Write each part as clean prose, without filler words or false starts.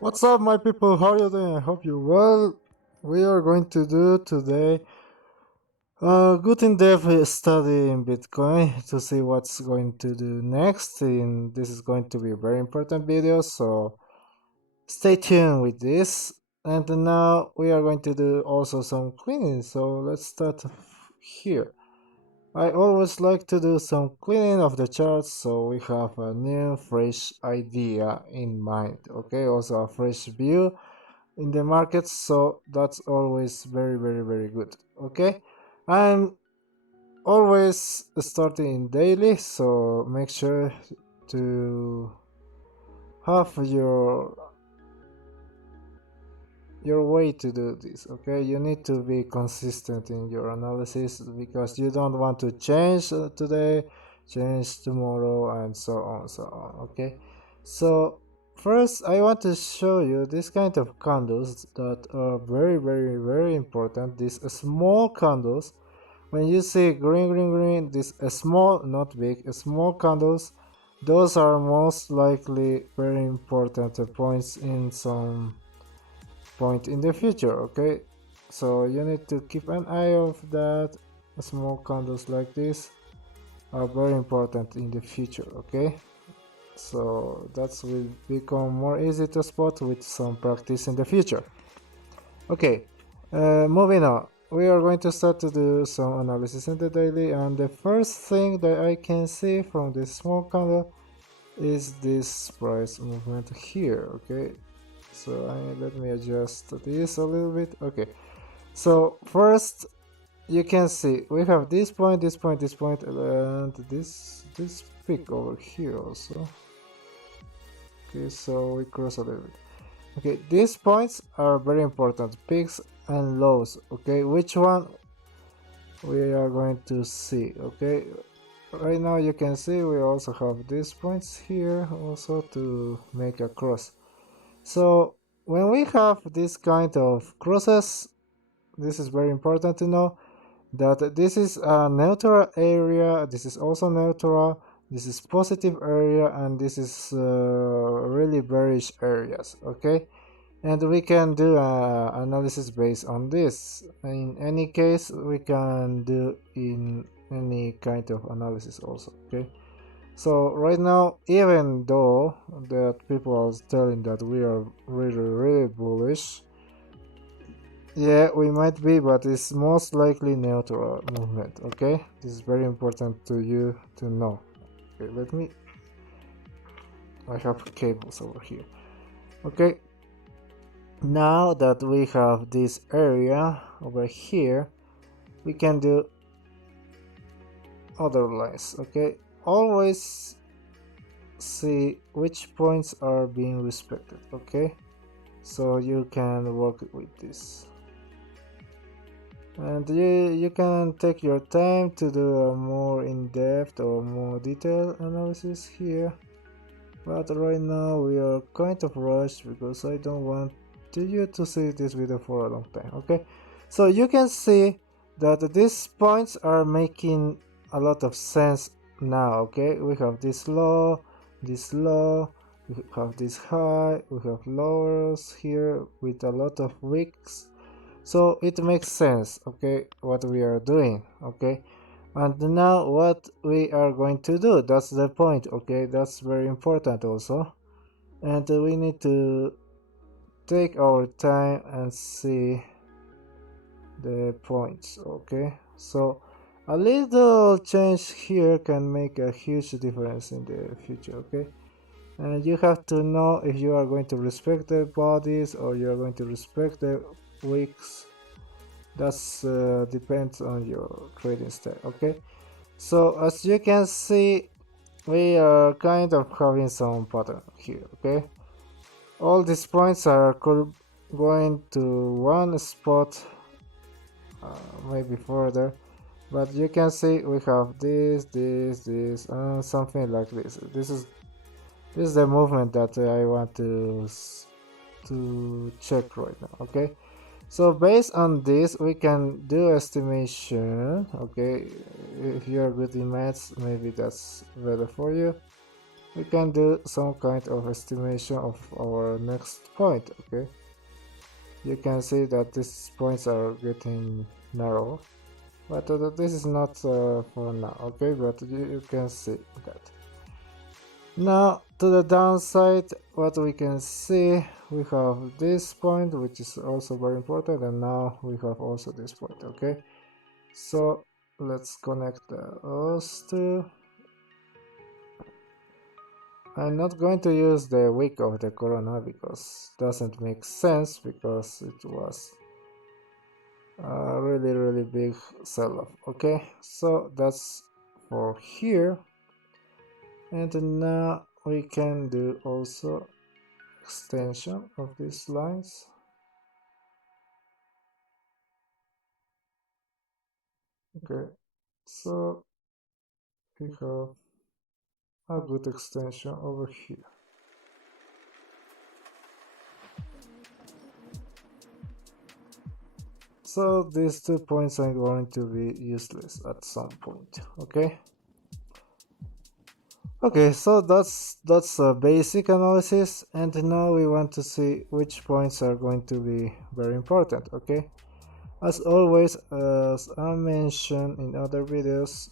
What's up, my people? How are you doing? I hope you well. We are going to do today a good in-depth study in Bitcoin to see what's going to do next. And this is going to be a very important video, so stay tuned with this. And now we are going to do also some cleaning. So let's start here. I always like to do some cleaning of the charts so we have a new fresh idea in mind. Okay, also a fresh view in the market, so that's always very good. Okay, I'm always starting in daily, so make sure to have your way to do this. Okay, you need to be consistent in your analysis because you don't want to change today, change tomorrow, and so on, so on. Okay, so first I want to show you this kind of candles that are very important. These small candles, when you see green, these small, not big, small candles, those are most likely very important points in some point in the future. Okay, so you need to keep an eye of that. Small candles like this are very important in the future. Okay, so that will become more easy to spot with some practice in the future. Okay, moving on, we are going to start to do some analysis in the daily, and the first thing that I can see from this small candle is this price movement here. Okay, so let me adjust this a little bit. Okay, so first you can see we have this point, this point, this point, and this peak over here also. Okay, so we cross a little bit. Okay, these points are very important, peaks and lows. Okay, which one we are going to see? Okay, right now you can see we also have these points here also to make a cross. So when we have this kind of crosses, this is very important to know that this is a neutral area, this is also neutral, this is positive area, and this is really bearish areas. Okay, and we can do analysis based on this. In any case, we can do in any kind of analysis also. Okay, so right now, even though that people are telling that we are really bullish, yeah, we might be, but it's most likely neutral movement. Okay, this is very important to you to know. Okay, I have cables over here. Okay, now that we have this area over here, we can do other lines. Okay, always see which points are being respected. Okay, so you can work with this, and you can take your time to do a more in-depth or more detailed analysis here, but right now we are kind of rushed because I don't want you to see this video for a long time. Okay, so you can see that these points are making a lot of sense now. Okay, we have this low, we have this high, we have lowers here with a lot of wicks, so it makes sense. Okay, what we are doing. Okay, and now what we are going to do, that's the point. Okay, that's very important also, and we need to take our time and see the points. Okay, so a little change here can make a huge difference in the future. Okay, and you have to know if you are going to respect the bodies or you are going to respect the wicks. That's depends on your trading style. Okay, so as you can see, we are kind of having some pattern here. Okay, all these points are going to one spot, maybe further, but you can see we have this, and something like this. This is the movement that I want to check right now. Okay, so based on this we can do estimation. Okay, if you are good in maths, maybe that's better for you. we can do some kind of estimation of our next point. Okay, you can see that these points are getting narrow, but this is not for now. Okay, but you can see that. Now to the downside, what we can see, we have this point, which is also very important, and now we have also this point. Okay, so let's connect those two. I'm not going to use the wick of the corona because it doesn't make sense, because it was a really big sell-off. Okay, so that's for here, and now we can do also extension of these lines. Okay, so we have a good extension over here. So these 2 points are going to be useless at some point. Okay, so that's a basic analysis, and now we want to see which points are going to be very important. Okay, as always, as I mentioned in other videos,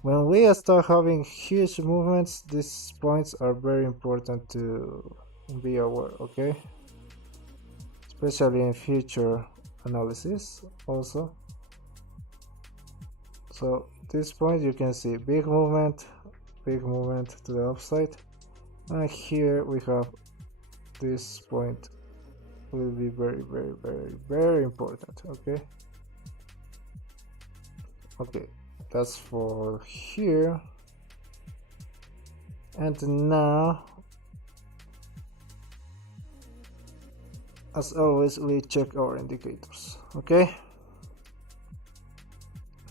when we start having huge movements, these points are very important to be aware. Okay, especially in future analysis also. So this point, you can see big movement to the upside, and here we have this point will be very important. Okay, that's for here. And now, as always, we check our indicators. Okay,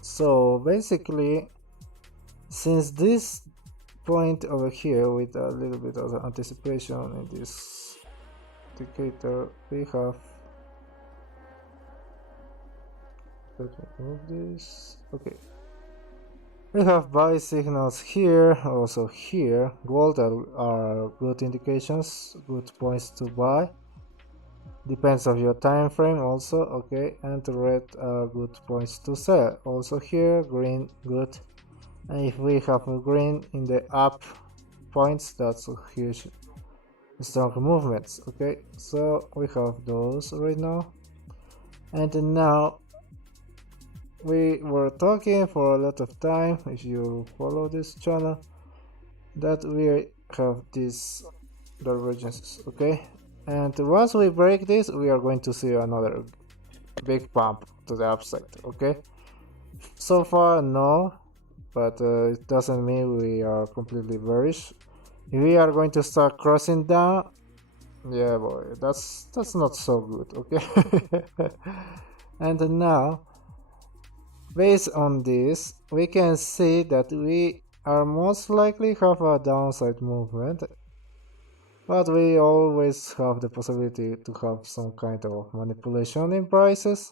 so basically, since this point over here with a little bit of anticipation in this indicator, we have, let me move this. Okay, we have buy signals here, also here. Gold are good indications, good points to buy, depends of your time frame also. Okay, and red are good points to sell also here. Green, good. And if we have a green in the up points, that's a huge strong movements. Okay, so we have those right now. And now we were talking for a lot of time, if you follow this channel, that we have these divergences. Okay, and once we break this, we are going to see another big pump to the upside. Okay, so far no, but it doesn't mean we are completely bearish. If we are going to start crossing down, yeah boy, that's not so good. Okay, and now based on this, we can see that we are most likely have a downside movement, but we always have the possibility to have some kind of manipulation in prices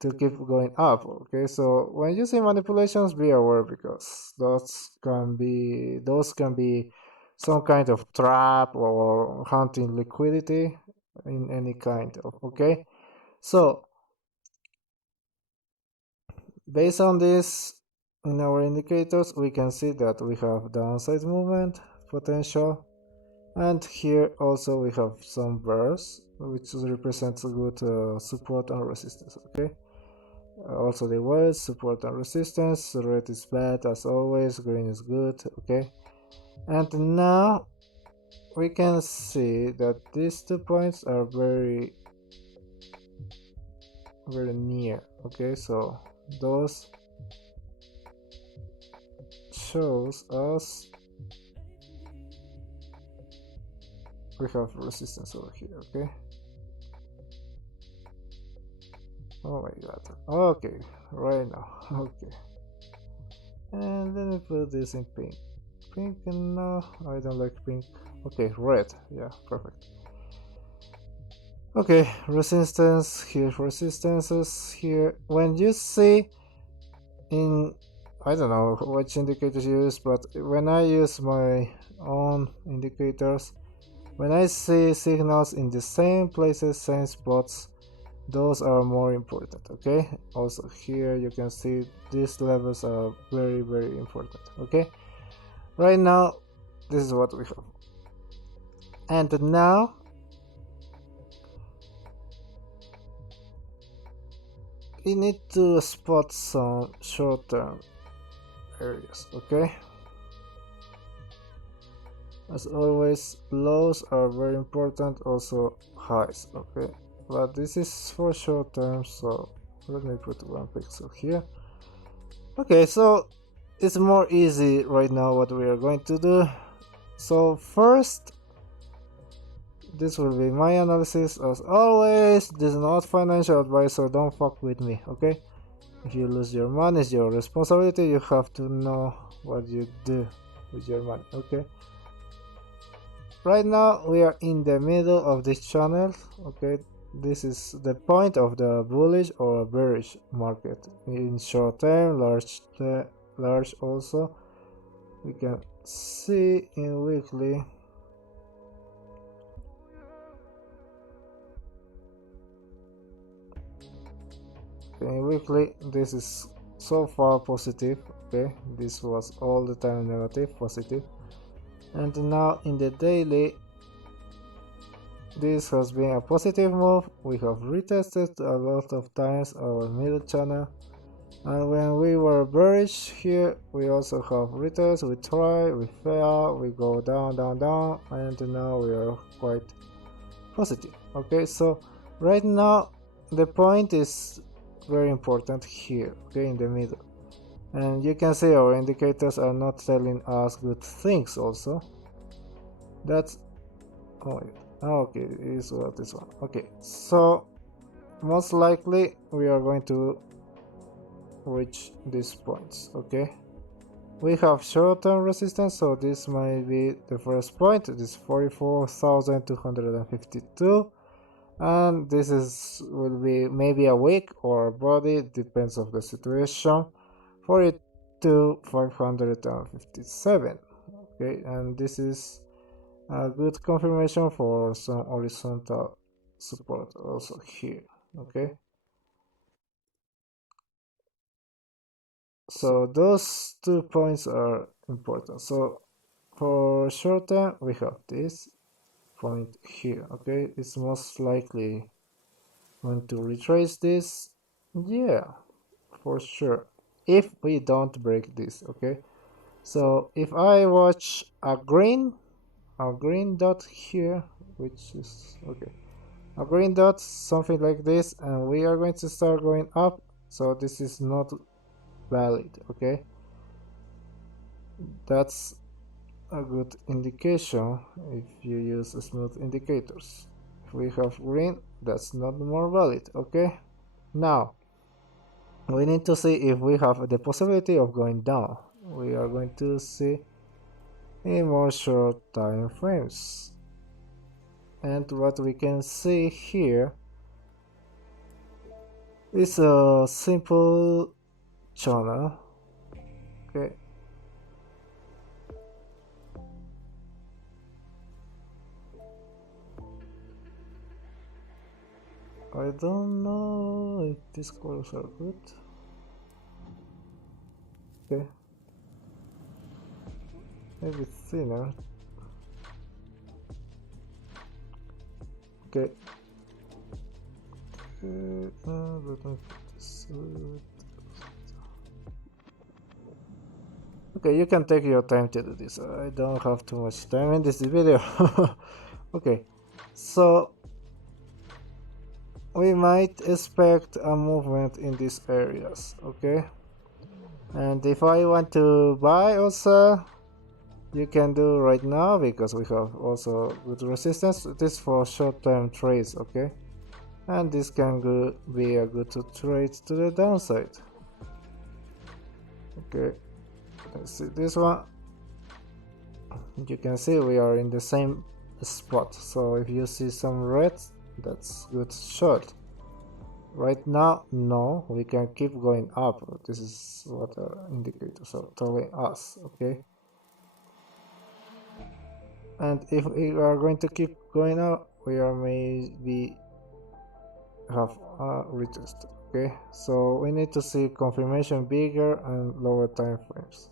to keep going up. Okay, so when you see manipulations, be aware, because those can be some kind of trap or hunting liquidity in any kind of. Okay, so based on this, in our indicators, we can see that we have downside movement potential, and here also we have some bars, which represents a good support and resistance. Okay, also the words support and resistance. Red is bad as always, green is good. Okay, and now we can see that these 2 points are very near. Okay, so those shows us we have resistance over here. Okay, oh my god. Okay, right now. Okay, and let me put this in pink. No, I don't like pink. Okay, red. Yeah, perfect. Okay, resistance here, resistances here. When you see in, I don't know which indicators you use, but when I use my own indicators. When I see signals in the same places, same spots, those are more important. Okay, also here you can see these levels are very important. Okay, right now this is what we have, and now we need to spot some short-term areas. Okay, as always, lows are very important, also highs. Okay, but this is for short term, so let me put one pixel here. Okay, so it's more easy right now what we are going to do. So first, this will be my analysis. As always, this is not financial advice, so don't fuck with me. Okay, if you lose your money, it's your responsibility. You have to know what you do with your money. Okay, right now we are in the middle of this channel. Okay, this is the point of the bullish or bearish market in short term, large also. We can see in weekly. In weekly, this is so far positive. Okay, this was all the time negative, positive, and now in the daily, this has been a positive move. We have retested a lot of times our middle channel, and when we were bearish here, we also have retest. We try, we fail, we go down, and now we are quite positive. Okay, so right now the point is very important here. Okay, in the middle, and you can see our indicators are not telling us good things also. That's okay, is what this one. Okay, so most likely we are going to reach these points. Okay, we have short-term resistance, so this might be the first point. This 44,252, and this will be maybe a week or a body, depends of the situation. 42,557. Okay, and this is a good confirmation for some horizontal support also here. Okay, so those 2 points are important. So for short term we have this point here. Okay, it's most likely going to retrace this, yeah, for sure, if we don't break this. Okay, so if I watch a green dot here, which is okay, a green dot, something like this, and we are going to start going up, so this is not valid. Okay, that's a good indication if you use smooth indicators. If we have green, that's not more valid. Okay, now we need to see if we have the possibility of going down. We are going to see in more short time frames, and what we can see here is a simple channel. Okay, I don't know if these colors are good. Okay, maybe thinner. Okay, okay, you can take your time to do this. I don't have too much time in this video. Okay, so we might expect a movement in these areas. Okay, and if I want to buy also, you can do right now, because we have also good resistance. This for short-term trades. Okay, and this can be a good trade to the downside. Okay, let's see this one. You can see we are in the same spot, so if you see some red, that's good short. Right now, no, we can keep going up. This is what our indicators are telling us. Okay, and if we are going to keep going up, we are maybe have a retest. Okay, so we need to see confirmation bigger and lower time frames.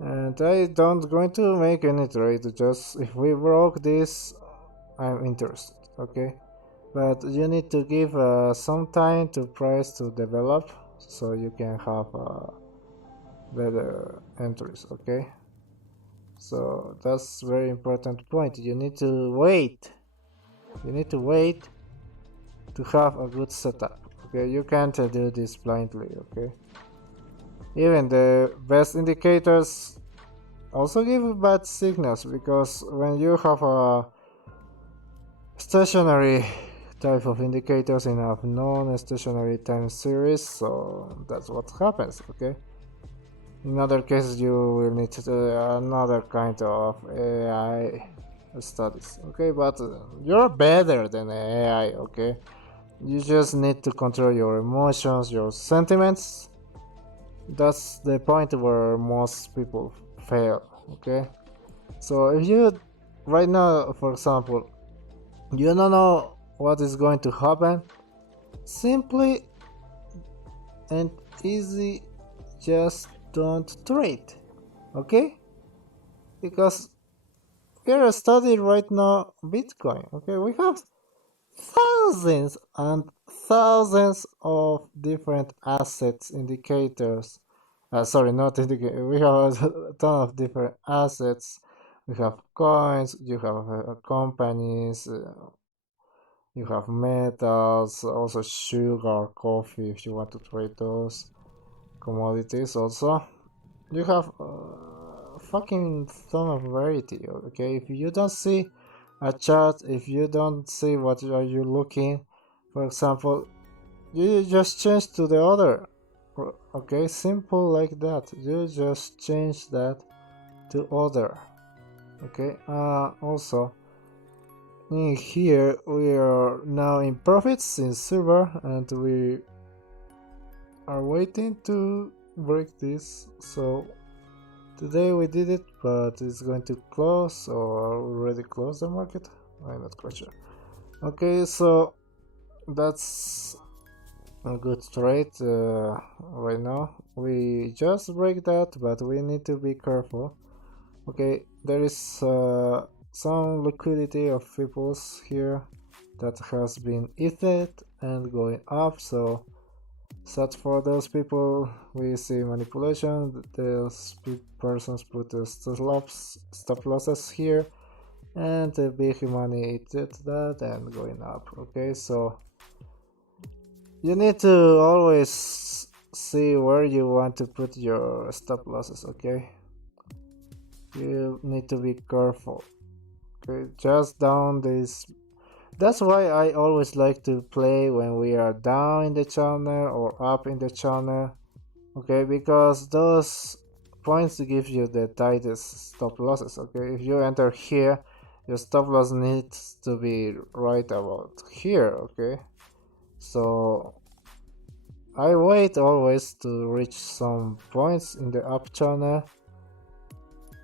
And I don't going to make any trade, just if we broke this, I'm interested. Okay, but you need to give some time to price to develop, so you can have better entries. Okay, so that's very important point. You need to wait. You need to wait to have a good setup. Okay, you can't do this blindly. Okay, even the best indicators also give bad signals, because when you have a stationary type of indicators in a non-stationary time series, so that's what happens. Okay, in other cases you will need to do another kind of AI studies. Okay, but you're better than AI. Okay, you just need to control your emotions, your sentiments. That's the point where most people fail. Okay, so if you right now, for example, you don't know what is going to happen, simply and easy, just don't trade. Okay, because we are studying right now Bitcoin. Okay, we have thousands and thousands of different assets indicators. Sorry, not indicator. We have a ton of different assets. We have coins. You have companies. You have metals, also sugar, coffee. If you want to trade those commodities, also you have fucking ton of variety. Okay, if you don't see a chart, if you don't see what are you looking, for example, you just change to the other. Okay, simple like that. You just change that to other. Okay, also in here we are now in profits in silver, and we are waiting to break this. So today we did it, but it's going to close, or already closed the market. I'm not quite sure. Okay, so that's a good trade right now. We just break that, but we need to be careful. Okay, there is some liquidity of people's here that has been ethered and going up, so sad for those people. We see manipulation. Those persons put stop losses here, and the big money did that and going up. Okay, so you need to always see where you want to put your stop losses. Okay, you need to be careful. Okay, just down this. That's why I always like to play when we are down in the channel or up in the channel. Okay, because those points give you the tightest stop losses. Okay, if you enter here, your stop loss needs to be right about here. Okay, so I wait always to reach some points in the up channel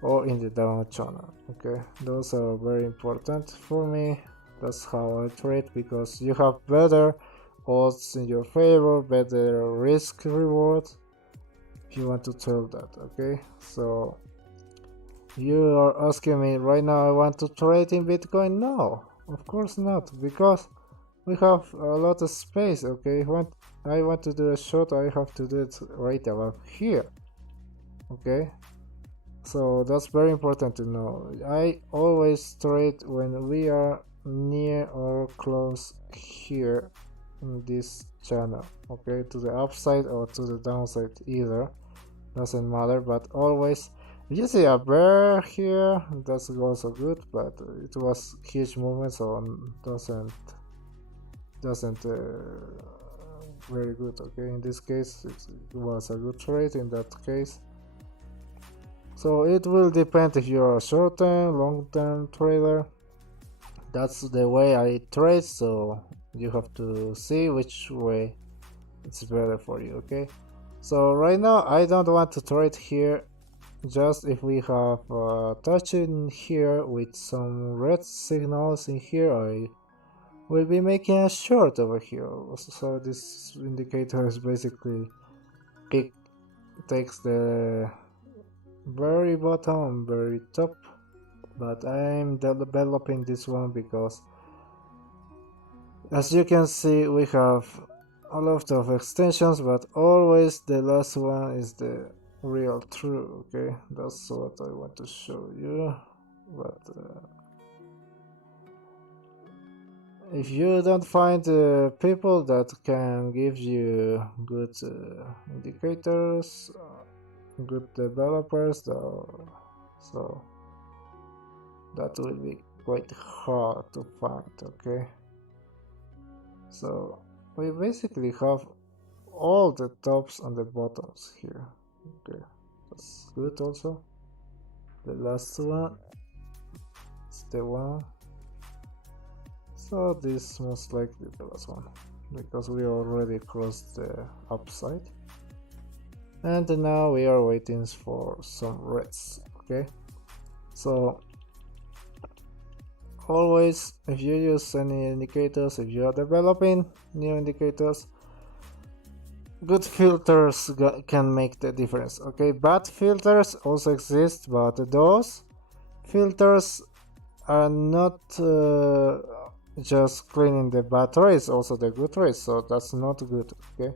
or in the down channel. Okay, those are very important for me. That's how I trade, because you have better odds in your favor, better risk reward if you want to tell that. Okay, so you are asking me right now, I want to trade in Bitcoin? No, of course not, because we have a lot of space. Okay, when I want to do a short, I have to do it right about here. Okay, so that's very important to know. I always trade when we are near or close here in this channel. Okay, to the upside or to the downside, either doesn't matter, but always if you see a bear here, that's also good, but it was huge movement, so doesn't very good. Okay, in this case it was a good trade in that case. So it will depend if you're a short-term, long-term trader. That's the way I trade, so you have to see which way it's better for you. Okay, so right now I don't want to trade here just if we have touch in here with some red signals in here, I will be making a short over here. So this indicator is basically it takes the very bottom, very top, but I'm developing this one because as you can see we have a lot of extensions, but always the last one is the real true. Okay, that's what I want to show you. But if you don't find people that can give you good indicators, good developers, so that will be quite hard to find. Okay, so we basically have all the tops and the bottoms here. Okay, that's good. Also the last one is the one, so this most likely the last one because we already crossed the upside, and now we are waiting for some reds. Okay, so always if you use any indicators, if you are developing new indicators, good filters can make the difference. Okay, bad filters also exist, but those filters are not just cleaning the bad trace, also the good trace, so that's not good. Okay,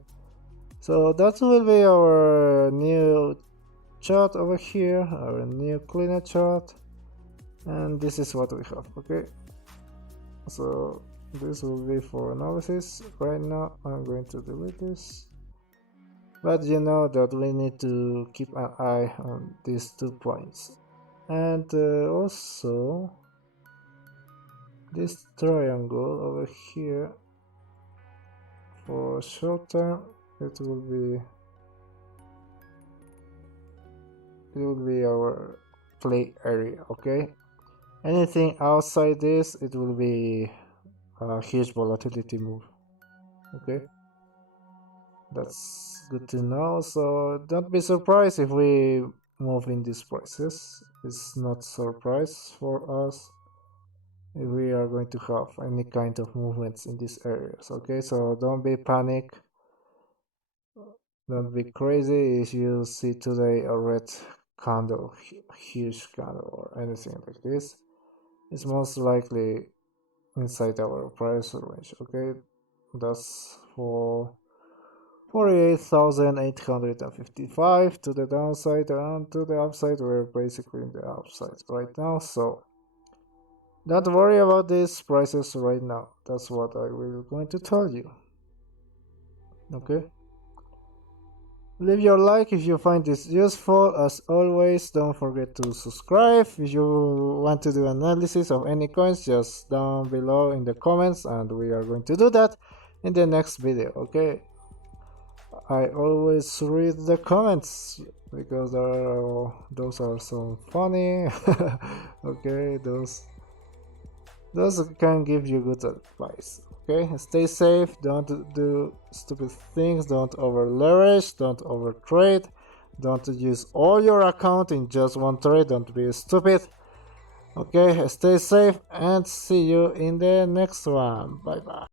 so that will be our new chart over here, our new cleaner chart, and this is what we have. Okay, so this will be for analysis. Right now I'm going to delete this, but you know that we need to keep an eye on these 2 points, and also this triangle over here for short term, it will be our play area. Okay, anything outside this, it will be a huge volatility move. Okay, that's good to know. So don't be surprised if we move in these prices. It's not surprise for us if we are going to have any kind of movements in these areas. Okay, so don't be panic, don't be crazy if you see today a red candle, huge candle or anything like this. It's most likely inside our price range. Okay, that's for 48,855 to the downside, and to the upside we're basically in the upside right now, so don't worry about these prices right now. That's what I will going to tell you. Okay, leave your like if you find this useful. As always, don't forget to subscribe. If you want to do analysis of any coins, just down below in the comments, and we are going to do that in the next video. Okay, I always read the comments because those are so funny. Okay, those can give you good advice. Okay, stay safe, don't do stupid things, don't over leverage, don't over trade, don't use all your account in just one trade, don't be stupid. Okay, stay safe and see you in the next one. Bye bye.